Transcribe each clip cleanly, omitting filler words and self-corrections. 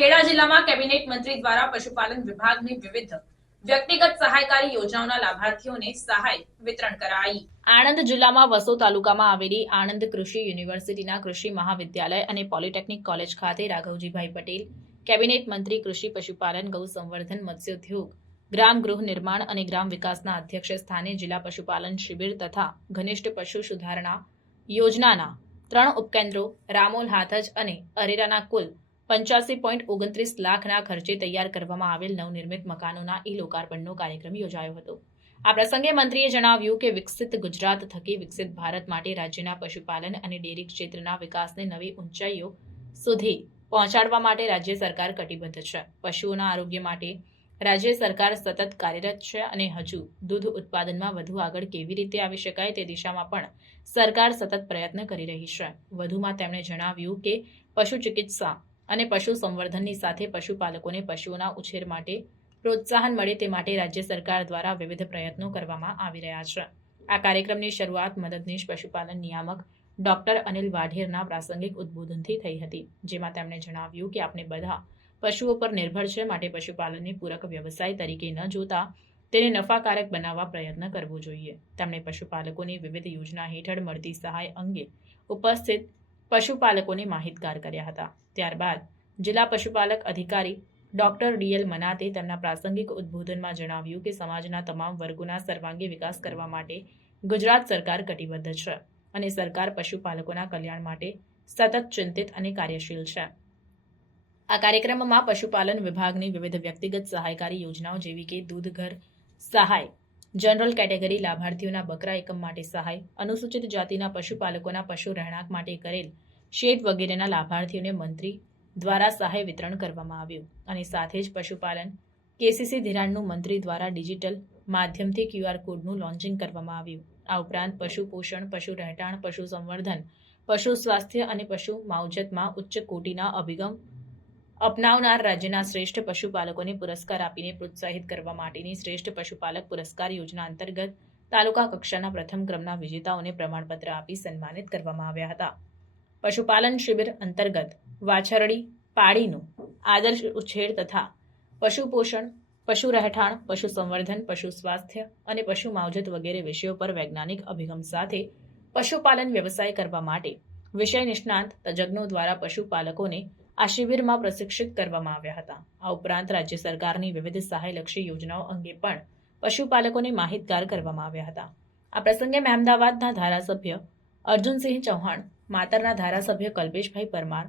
ખેડા જિલ્લામાં કેબિનેટ મંત્રી દ્વારા પશુપાલન વિભાગની વિવિધ વ્યક્તિગત સહાયકારી યોજનાઓના લાભાર્થીઓને સહાય વિતરણ કરાઈ। આણંદ જિલ્લામાં વસો તાલુકામાં આવેલી આણંદ કૃષિ યુનિવર્સિટીના કૃષિ મહાવિદ્યાલય અને પોલિટેકનિક કોલેજ ખાતે રાઘવજીભાઈ પટેલ, કેબિનેટ મંત્રી કૃષિ પશુપાલન ગૌ સંવર્ધન મત્સ્યોદ્યોગ ગ્રામ ગૃહ નિર્માણ અને ગ્રામ વિકાસના અધ્યક્ષ સ્થાને જિલ્લા પશુપાલન શિબિર તથા ઘનિષ્ઠ પશુ સુધારણા યોજનાના 3 ઉપકેન્દ્રો રામોલ, હાથજ અને અરેરાના કુલ 85.29 લાખના ખર્ચે તૈયાર કરવામાં આવેલ નવનિર્મિત મકાનોના લોકાર્પણનો કાર્યક્રમ યોજાયો હતો। આ પ્રસંગે મંત્રીએ જણાવ્યું કે વિકસિત ગુજરાત થકી વિકસિત ભારત માટે રાજ્યના પશુપાલન અને ડેરી ક્ષેત્રના વિકાસને નવી ઊંચાઈઓ સુધી પહોંચાડવા માટે રાજ્ય સરકાર કટિબદ્ધ છે। પશુઓના આરોગ્ય માટે રાજ્ય સરકાર સતત કાર્યરત છે અને હજુ દૂધ ઉત્પાદનમાં વધુ આગળ કેવી રીતે આવી શકાય તે દિશામાં પણ સરકાર સતત પ્રયત્ન કરી રહી છે। વધુમાં તેમણે જણાવ્યું કે પશુ ચિકિત્સા અને પશુ સંવર્ધનની સાથે પશુપાલકોને પશુઓના ઉછેર માટે પ્રોત્સાહન મળે તે માટે રાજ્ય સરકાર દ્વારા વિવિધ પ્રયત્નો કરવામાં આવી રહ્યા છે। આ કાર્યક્રમની શરૂઆત મદદનીશ પશુપાલન નિયામક ડોક્ટર અનિલ વાઢેરના પ્રાસંગિક ઉદ્બોધનથી થઈ હતી, જેમાં તેમણે જણાવ્યું કે આપણે બધા પશુઓ પર નિર્ભર છે, માટે પશુપાલનને પૂરક વ્યવસાય તરીકે ન જોતા તેને નફાકારક બનાવવા પ્રયત્ન કરવો જોઈએ। તેમણે પશુપાલકોની વિવિધ યોજના હેઠળ મળતી સહાય અંગે ઉપસ્થિત પશુપાલકોને માહિતગાર કર્યા હતા। ત્યારબાદ જિલ્લા પશુપાલક અધિકારી ડોક્ટર ડીએલ મનાતે તેમના પ્રાસંગિક ઉદ્બોધનમાં જણાવ્યું કે સમાજના તમામ વર્ગોના સર્વાંગી વિકાસ કરવા માટે ગુજરાત સરકાર કટિબદ્ધ છે અને સરકાર પશુપાલકોના કલ્યાણ માટે સતત ચિંતિત અને કાર્યશીલ છે। આ કાર્યક્રમમાં પશુપાલન વિભાગની વિવિધ વ્યક્તિગત સહાયકારી યોજનાઓ જેવી કે દૂધ ઘર સહાય, જનરલ કેટેગરી લાભાર્થીઓના બકરા એકમ માટે સહાય, અનુસૂચિત જાતિના પશુપાલકોના પશુ રહેણાંક માટે કરેલ શેડ વગેરેના લાભાર્થીઓને મંત્રી દ્વારા સહાય વિતરણ કરવામાં આવ્યું અને સાથે જ પશુપાલન કેસીસી ધિરાણનું મંત્રી દ્વારા ડિજિટલ માધ્યમથી QR કોડનું લોન્ચિંગ કરવામાં આવ્યું। આ ઉપરાંત પશુ પોષણ, પશુ રહેઠાણ, પશુ સંવર્ધન, પશુ સ્વાસ્થ્ય અને પશુ માવજતમાં ઉચ્ચ કોટીના અભિગમ અપનાવનાર રાજ્યના શ્રેષ્ઠ પશુપાલકોને પુરસ્કાર આપીને પ્રોત્સાહિત કરવા માટેની શ્રેષ્ઠ પશુપાલક પુરસ્કાર યોજના અંતર્ગત તાલુકા કક્ષાના પ્રથમ ક્રમના વિજેતાઓને પ્રમાણપત્ર આપી સન્માનિત કરવામાં આવ્યા હતા। પશુપાલન શિબિર અંતર્ગત વાછરડી પાડીનું આદર્શ ઉછેર તથા પશુ પોષણ, પશુ રહેઠાણ, પશુ સંવર્ધન, પશુ સ્વાસ્થ્ય અને પશુ માવજત વગેરે વિષયો પર વૈજ્ઞાનિક અભિગમ સાથે પશુપાલન વ્યવસાય કરવા માટે વિષય નિષ્ણાંત તજજ્ઞો દ્વારા પશુપાલકોને આ શિબિરમાં પ્રશિક્ષિત કરવામાં આવ્યા હતા। આ ઉપરાંત રાજ્ય સરકારની વિવિધ સહાયલક્ષી યોજનાઓ અંગે પણ પશુપાલકોને માહિતગાર કરવામાં આવ્યા હતા। આ પ્રસંગે મહેમદાવાદના ધારાસભ્ય અર્જુનસિંહ ચૌહાણ, માતરના ધારાસભ્ય કલ્પેશભાઈ પરમાર,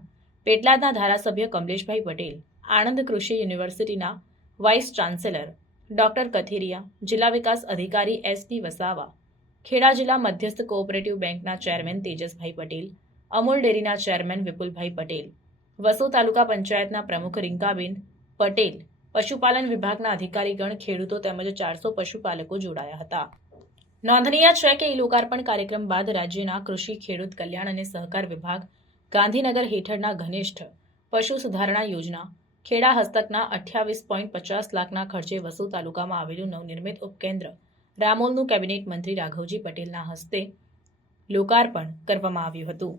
પેટલાદના ધારાસભ્ય કમલેશભાઈ પટેલ, આણંદ કૃષિ યુનિવર્સિટીના વાઇસ ચાન્સેલર ડોક્ટર કથિરિયા, જિલ્લા વિકાસ અધિકારી SP વસાવા, ખેડા જિલ્લા મધ્યસ્થ કોઓપરેટિવ બેંકના ચેરમેન તેજસભાઈ પટેલ, અમૂલ ડેરીના ચેરમેન વિપુલભાઈ પટેલ, વસો તાલુકા પંચાયતના પ્રમુખ રિંકાબેન પટેલ, પશુપાલન વિભાગના અધિકારીગણ, ખેડૂતો તેમજ 400 પશુપાલકો જોડાયા હતા। નોંધનીય છે કે લોકાર્પણ કાર્યક્રમ બાદ રાજ્યના કૃષિ, ખેડૂત કલ્યાણ અને સહકાર વિભાગ ગાંધીનગર હેઠળના ઘનિષ્ઠ પશુ સુધારણા યોજના ખેડા હસ્તકના 28.50 લાખના ખર્ચે વસો તાલુકામાં આવેલું નવનિર્મિત ઉપકેન્દ્ર રામોલનું કેબિનેટ મંત્રી રાઘવજી પટેલના હસ્તે લોકાર્પણ કરવામાં આવ્યું હતું।